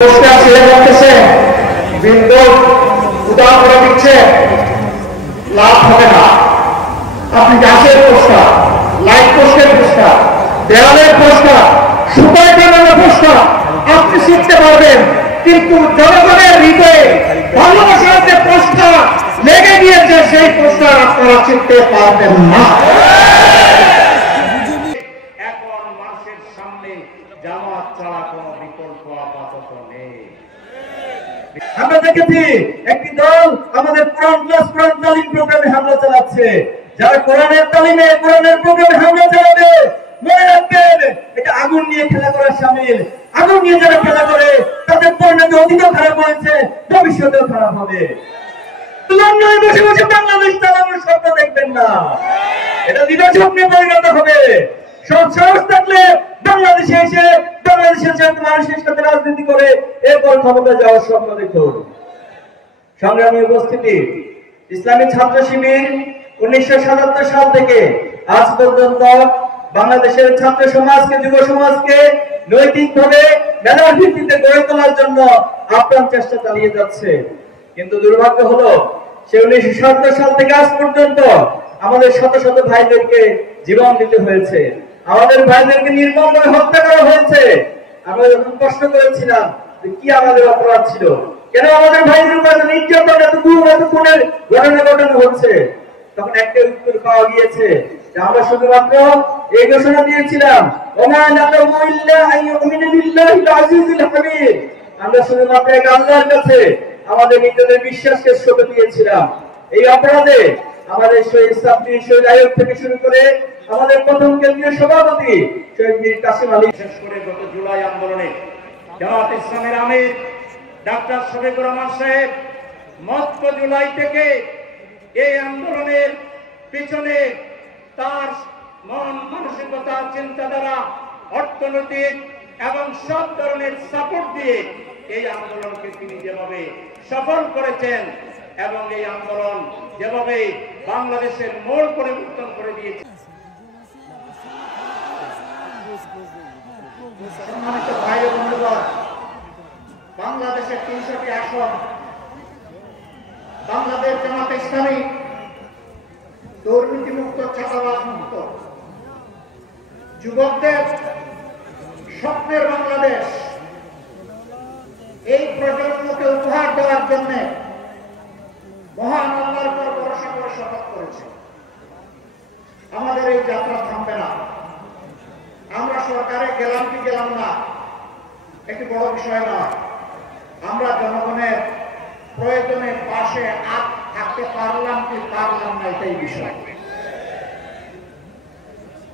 Poster ছেড়ে যাচ্ছে, billboard উদাহরণ করে দিচ্ছে, লাভ হবে না। আপনি গাছের পোস্টার, লাইট পোস্টের পোস্টার, দেওয়ালের পোস্টার, সুপার টানানোর পোস্টার আপনি শিখতে পারবেন, কিন্তু জনগণের হৃদয়ে ভালোবাসার যে পোস্টার লেগে গিয়েছে সেই পোস্টার আপনারা শিখতে পারবেন না। এখন মানুষের সামনে জামাত ছাড়া কোনো বিকল্প আপাতত নেই। আমরা দেখেছি একটি দল আমাদের কোরআন ক্লাস কোরআন তালিম প্রোগ্রামে হামলা চালাচ্ছে। যারা কোরআনের তালিমে কোরআনের প্রোগ্রামে হামলা চালাবে, মনে রাখবেন এটা আগুন নিয়ে খেলা করার শামিল। আগুন নিয়ে যারা খেলা করে তাদের পরিণতি অতীতও খারাপ হয়েছে, ভবিষ্যতেও খারাপ হবে। লন্ডনে বসে বসে বাংলাদেশ চালানোর স্বপ্ন দেখবেন না, এটা নির্বাচনে পরিণত হবে। সব সাহস থাকলে বাংলাদেশে এসে বাংলাদেশের সাথে মানুষের সাথে রাজনীতি করে এরপর ক্ষমতা যাওয়ার স্বপ্ন দেখুন। সংগ্রামী উপস্থিতি, ইসলামী ছাত্র শিবির 1977 সাল থেকে আজ পর্যন্ত বাংলাদেশের ছাত্র সমাজকে, যুব সমাজকে নৈতিকভাবে মেধার ভিত্তিতে গড়ে তোলার জন্য আপ্রাণ চেষ্টা চালিয়ে যাচ্ছে। কিন্তু দুর্ভাগ্য হলো সে 1977 সাল থেকে আজ পর্যন্ত আমাদের শত শত ভাইদেরকে জীবন দিতে হয়েছে, আমাদের ভাইদেরকে নির্মমভাবে হত্যা করা হয়েছে। আমরা যখন প্রশ্ন করেছিলাম যে কি আমাদের অপরাধ ছিল, কেন আমাদের ভাইদের উপর নির্যাতন, এত গুম, এত খুনের ঘটনা হচ্ছে, তখন একটা উত্তর পাওয়া গিয়েছে যে আমরা শুধুমাত্র এই ঘোষণা দিয়েছিলাম, আমরা শুধুমাত্র এক আল্লাহর কাছে আমাদের নিজেদের বিশ্বাসকে সঁপে দিয়েছিলাম। এই অপরাধে আমাদের শহীদ ছাত্রী, শহীদ আয়ুব থেকে শুরু করে আমাদের প্রথম কেন্দ্রীয় সভাপতি শহীদ মীর কাসিম আলী, বিশেষ করে গত জুলাই আন্দোলনে জামাত ইসলামের আমির ডাক্তার শফিকুর রহমান সাহেব মস্ত জুলাই থেকে এই আন্দোলনের পিছনে তার মন মানসিকতা, চিন্তাধারা, অর্থনৈতিক এবং সব ধরনের সাপোর্ট দিয়ে এই আন্দোলনকে তিনি যেভাবে সফল করেছেন এবং এই আন্দোলন যেভাবে বাংলাদেশের মোড় পরিবর্তন করে দিয়েছে। সম্মানিত ভাই ও বন্ধুগণ, বাংলাদেশের 300টি আসন বাংলাদেশ জামাত ইসলামী দুর্নীতিমুক্ত, চাঁদাবাজ মুক্ত, যুবকদের স্বপ্নের বাংলাদেশ, এই প্রজন্মকে উপহার দেওয়ার জন্য মহান আল্লাহর উপর ভরসা করে শপথ করেছে। আমাদের এই যাত্রা থামবে না। আমরা সরকারে গেলাম কি গেলাম না একটি বড় বিষয় নয়, আমরা জনগণের প্রয়োজনে পাশে থাকতে পারলাম কি পারলাম না এটাই বিষয়।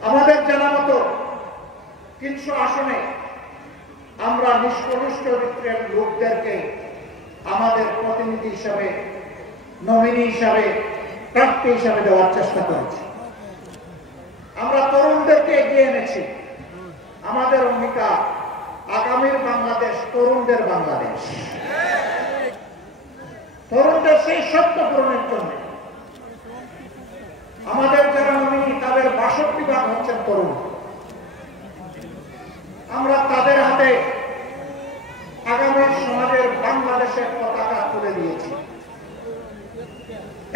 আমাদের জানা মতো 300 আসনে আমরা নিষ্কলুষ চরিত্রের লোকদেরকে আমাদের প্রতিনিধি হিসাবে, নমিনি হিসাবে, প্রার্থী হিসাবে দেওয়ার চেষ্টা করেছি। আমরা তরুণদেরকে এগিয়ে এনেছি। আমাদের অঙ্গীকার আগামীর বাংলাদেশ তরুণদের বাংলাদেশ, তরুণদের সেই স্বপ্ন পূরণের জন্য আমাদের যারা নমিনি তাদের 62% হচ্ছেন তরুণ। আমরা তাদের হাতে আগামী সমাজের বাংলাদেশের পতাকা তুলে দিয়েছি।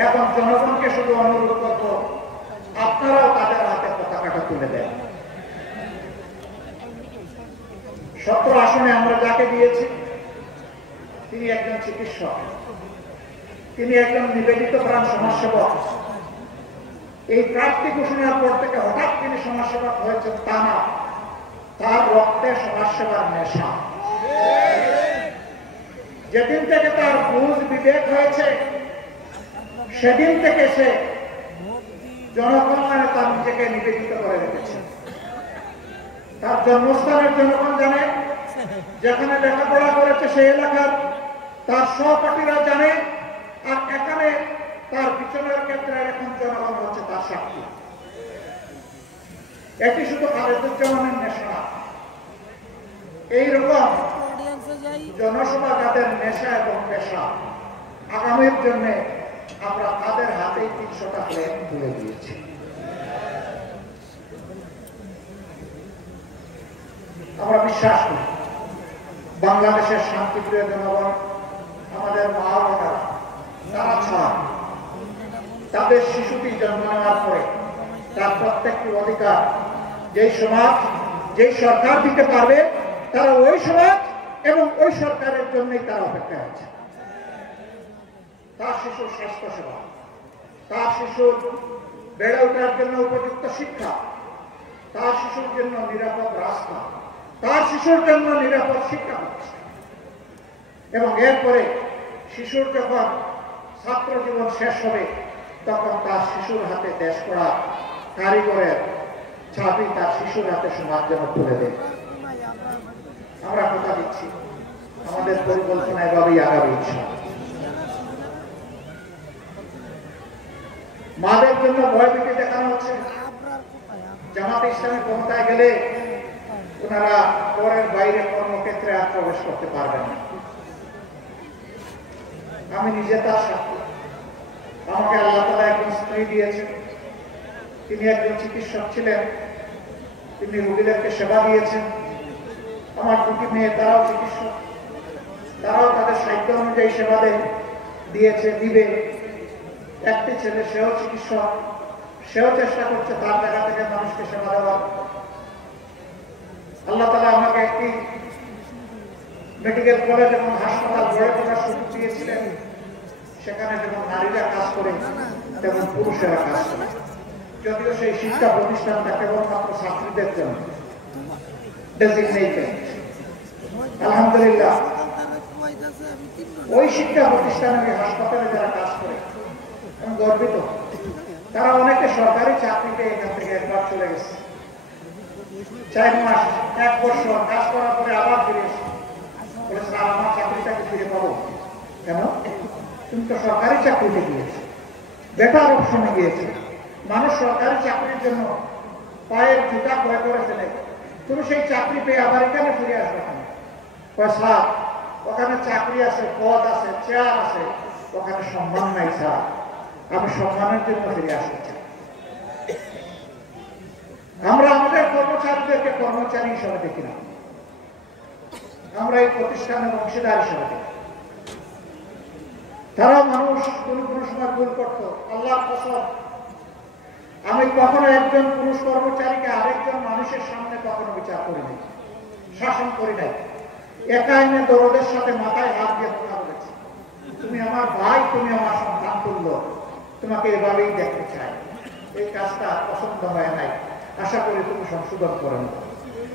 এখন জনগণকে শুধু অনুরোধ করব, আপনারাও তাদের হাতে পতাকাটা তুলে দেন। 17 আসনে আমরা যাকে দিয়েছি তিনি একজন চিকিৎসক, তিনি একজন নিবেদিত প্রাণ সমাজসেবক। এই প্রার্থী ঘোষণার পর থেকে হঠাৎ তিনি সমাজসেবক হয়েছেন তা না, তার রক্তে সমাজসেবার নেশা। যেদিন থেকে তার বুঝ বিবেক হয়েছে সেদিন থেকে সে জনকল্যাণে তার নিজেকে নিবেদিত করে রেখেছে। তার জন্মস্থানের জনগণ জানে, যেখানে লেখাপড়া করেছে সেই এলাকার তার সহপাঠীরা জানে, আর এখানে তার পিছনের ক্ষেত্রে এখন জনগণ হচ্ছে তার সাক্ষী। এটি শুধু খালেদুজ্জামানের নেশা। এইরকম জনসভা যাদের নেশা এবং পেশা, আগামীর জন্য আমরা তাদের হাতেই 300টা প্লেন তুলে দিয়েছি। আমরা বিশ্বাস করি বাংলাদেশের শান্তিপ্রিয় জনগণ, আমাদের মা বোনেরা, তারা ছাড়া তাদের শিশুটি জন্ম নেওয়ার পরে তার প্রত্যেকটি অধিকার যেই সমাজ, যেই সরকার দিতে পারবে, তারা ওই সমাজ এবং ওই সরকারের জন্যই তারা অপেক্ষা আছে। তার শিশুর স্বাস্থ্য সেবা, তার শিশুর বেড়ে ওঠার জন্য উপযুক্ত শিক্ষা, তার শিশুর জন্য নিরাপদ রাস্তা, তার শিশুর জন্য নিরাপদ শিক্ষা প্রতিষ্ঠান, এবং এরপরে শিশুর যখন ছাত্র জীবন শেষ হবে তখন তার শিশুর হাতে দেশ গড়া কারিগরের চাবি তার শিশুর হাতে সমাজ যেন তুলে দেয়। আমরা কথা দিচ্ছি আমাদের পরিকল্পনা এভাবেই আগামী ইনশাআল্লাহ। মাদের জন্য ভয়ভীতি দেখানো হচ্ছে। জামাতে ইসলামী ক্ষমতায় গেলে ওনারা পরের বাইরে কর্মক্ষেত্রে আর প্রবেশ করতে পারবেন না। আমি নিজে তার সাথে, আমাকে আল্লাহ তাআলা একজন স্ত্রী দিয়েছেন, তিনি একজন চিকিৎসক ছিলেন, তিনি রোগীদেরকে সেবা দিয়েছেন। আমার দুটি মেয়ে, তারাও চিকিৎসক, তারাও তাদের সাহিত্য অনুযায়ী সেবা দিয়েছে, দিবে। একটি ছেলে, সেও চিকিৎসক, সেও চেষ্টা করছে তার জায়গা থেকে মানুষকে সেবা দেওয়ার। আল্লাহ তাআলা আমাকে একটি মেডিকেল কলেজ এবং হাসপাতাল গড়ে তোলার সুযোগ দিয়েছিলেন। সেখানে যেমন নারীরা কাজ করে তেমন পুরুষেরা কাজ করে, যদিও সেই শিক্ষা প্রতিষ্ঠানটা কেবলমাত্র ছাত্রীদের জন্য ডেজিগনেটেড। আলহামদুলিল্লাহ, ওই শিক্ষা প্রতিষ্ঠানে, হাসপাতালে যারা কাজ করে আমি গর্বিত। তারা অনেকে সরকারি চাকরিতে এখান থেকে একবার চলে গেছে, 4 মাস 1 বছর কাজ করার পরে আবার ফিরে এসে বলে, স্যার আমার চাকরিটাকে ফিরে পাবো কেন? তুমি তো সরকারি চাকরিতে গিয়েছো, বেটার অপশনে গিয়েছো। মানুষ সরকারি চাকরির জন্য পায়ের জুতা ক্রয় করে ফেলে, তুমি সেই চাকরি পেয়ে আবার এখানে ফিরে আসবে কেন? স্যার ওখানে চাকরি আছে, পদ আছে, চেয়ার আছে, ওখানে সম্মান নাই স্যার, আমি সম্মানের জন্য ফিরে আসতে চাই। আমরা আমাদের কর্মচারীদেরকে কর্মচারী হিসেবে দেখি না, আমরা এই প্রতিষ্ঠানের অংশীদার হিসেবে দেখি। তারা মানুষ, কোন সময় ভুল করত। আল্লাহর কসম, আমি কখনো একজন পুরুষ কর্মচারীকে আরেকজন মানুষের সামনে কখনো বিচার করি নাই, শাসন করি নাই। একা এনে দরদের সাথে মাথায় হাত দিয়ে কথা বলেছি, তুমি আমার ভাই, তুমি আমার সন্তান তুল্য, তোমাকে এভাবেই দেখতে চাই। এই কাজটা পছন্দ হয় নাই, আশা করি তুমি সংশোধন করেন।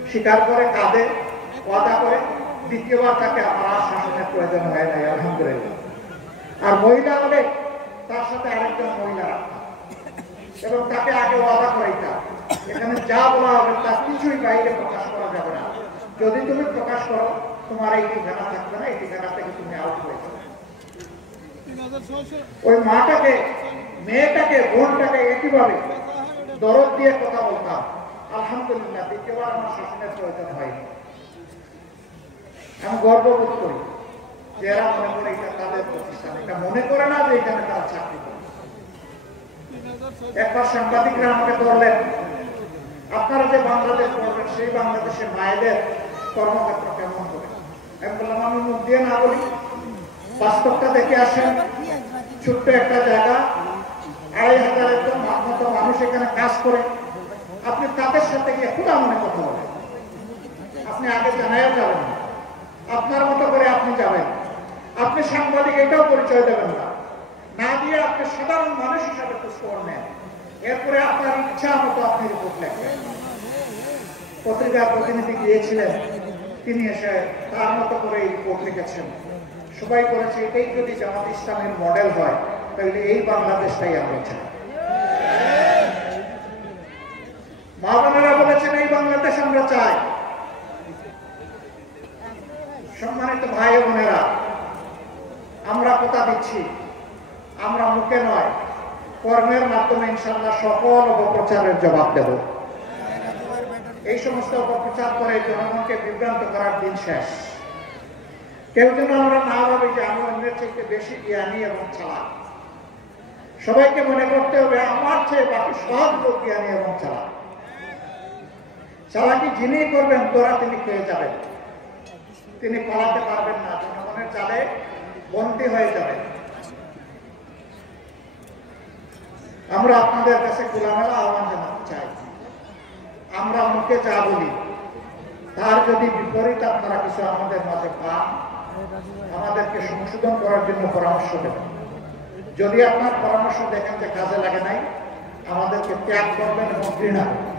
স্বীকার করে, কাঁদে, ওয়াদা করে, দ্বিতীয়বার তাকে আমার আর শাসনের প্রয়োজন হয় নাই, আলহামদুলিল্লাহ। আর মহিলা হলে তার সাথে আরেকজন মহিলা রাখতাম এবং তাকে আগে ওয়াদা করাইতাম, এখানে যা বলা হবে তার কিছুই বাইরে প্রকাশ করা যাবে না। যদি তুমি প্রকাশ করো, তোমার এই ঠিকানা থাকবে না, এই ঠিকানা থেকে তুমি আউট হয়ে যাবে। ওই মাটাকে, মেয়েটাকে, বোনটাকে একইভাবে দরদ দিয়ে কথা বলতাম। আলহামদুলিল্লাহ, দ্বিতীয়বার আমার শাসনের প্রয়োজন হয়নি। আমি গর্ববোধ করি যে এরা মনে করে এটা তাদের প্রতিষ্ঠান, এটা মনে করে না যে এখানে তারা চাকরি করে। একবার সাংবাদিকরা আমাকে ধরলেন, আপনারা যে বাংলাদেশ করবেন সেই বাংলাদেশের মায়েদের কর্মক্ষেত্র কেমন করে? আমি বললাম, আমি মুখ দিয়ে না বলি, বাস্তবটা দেখে আসেন। ছোট্ট একটা জায়গা, 2500 জন মতো মানুষ এখানে কাজ করে। আপনি তাদের সাথে গিয়ে খোলা মনে কথা বলেন, আপনি আগে জানাইও যাবেন না, আপনার মতো করে আপনি যাবেন। আপনি সাংবাদিক এটাও পরিচয় দেবেন না, না দিয়ে আপনি সাধারণ মানুষ হিসাবে খোঁজখবর নেন। এরপরে আপনার ইচ্ছা মতো আপনি রিপোর্ট লেখেন। পত্রিকার প্রতিনিধি গিয়েছিলেন, তিনি এসে তার মতো করে এই রিপোর্ট লিখেছেন। সবাই বলেছে, এটাই যদি জামাত ইসলামের মডেল হয় তাহলে এই বাংলাদেশটাই আমরা চাই। মা বোনেরা বলেছেন, এই বাংলাদেশ আমরা চাই। সম্মানিত ভাই বোনেরা, আমরা কথা দিচ্ছি, আমরা মুখে নয়, কর্মের মাধ্যমে ইনশাআল্লাহ সকল অপপ্রচারের জবাব দেব। এই সমস্ত অপপ্রচার করে জনগণকে বিভ্রান্ত করার দিন শেষ। কেউ যেন আমরা না ভাবি যে আমি অন্যের চাইতে বেশি জ্ঞানী এবং চালাক। সবাইকে মনে করতে হবে আমার চেয়ে বাকি সব লোক জ্ঞানী এবং চালাক। চালাকি যিনি করবেন তোরা তিনি পেয়ে যাবেন। তিনি পালাতে পারবেন না, জনগণের জালে বন্দী হয়ে যাবেন। আমরা আপনাদের কাছে খোলামেলা আহ্বান জানাতে চাই, আমরা মুখে যা বলি তার যদি বিপরীত আপনারা কিছু আমাদের মাঝে পান, আমাদেরকে সংশোধন করার জন্য পরামর্শ দেবেন। যদি আপনার পরামর্শ দেখেন যে কাজে লাগে নাই, আমাদেরকে ত্যাগ করবেন এবং ঘৃণা করবেন।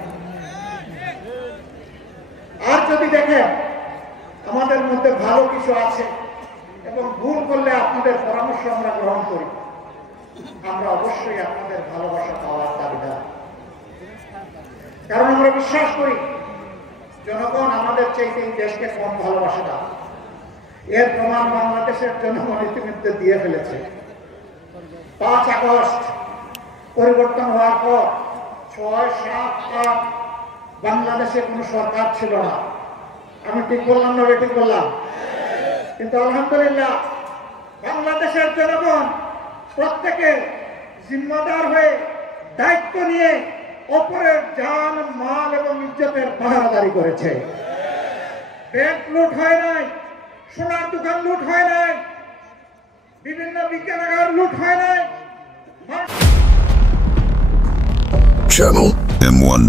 আর যদি দেখেন আমাদের মধ্যে ভালো কিছু আছে এবং ভুল করলে আপনাদের পরামর্শ আমরা গ্রহণ করি, আমরা অবশ্যই আপনাদের ভালোবাসা পাওয়ার দাবিদার। কারণ আমরা বিশ্বাস করি জনগণ আমাদের চাইতে এই দেশকে কম ভালোবাসে না। এর প্রমাণ বাংলাদেশের জনগণ ইতিমধ্যে দিয়ে ফেলেছে। 5 আগস্ট পরিবর্তন হওয়ার পর 6, 7, 8 বাংলাদেশে কোনো সরকার ছিল না। আমি ঠিক বললাম না বেঠিক বললাম? কিন্তু আলহামদুলিল্লাহ বাংলাদেশের জনগণ প্রত্যেকে জিম্মাদার হয়ে দায়িত্ব নিয়ে অপরের জান, মাল এবং ইজ্জতের পাহারাদারি করেছে। ব্যাংক লুট হয় নাই, সোনার দোকান লুট হয় নাই, বিভিন্ন বিজ্ঞানাগার লুট হয় নাই। Channel M1